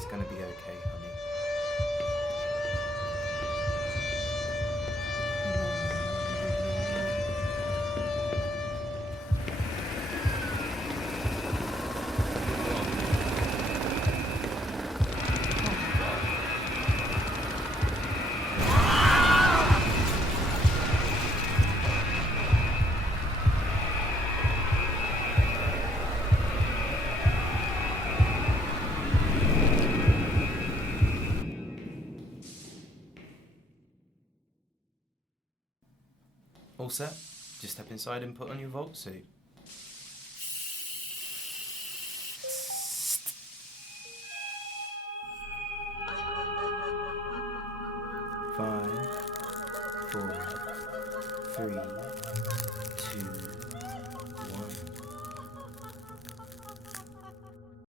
Everything's gonna be okay, honey. All set? Just step inside and put on your vault suit. 5, 4, 3,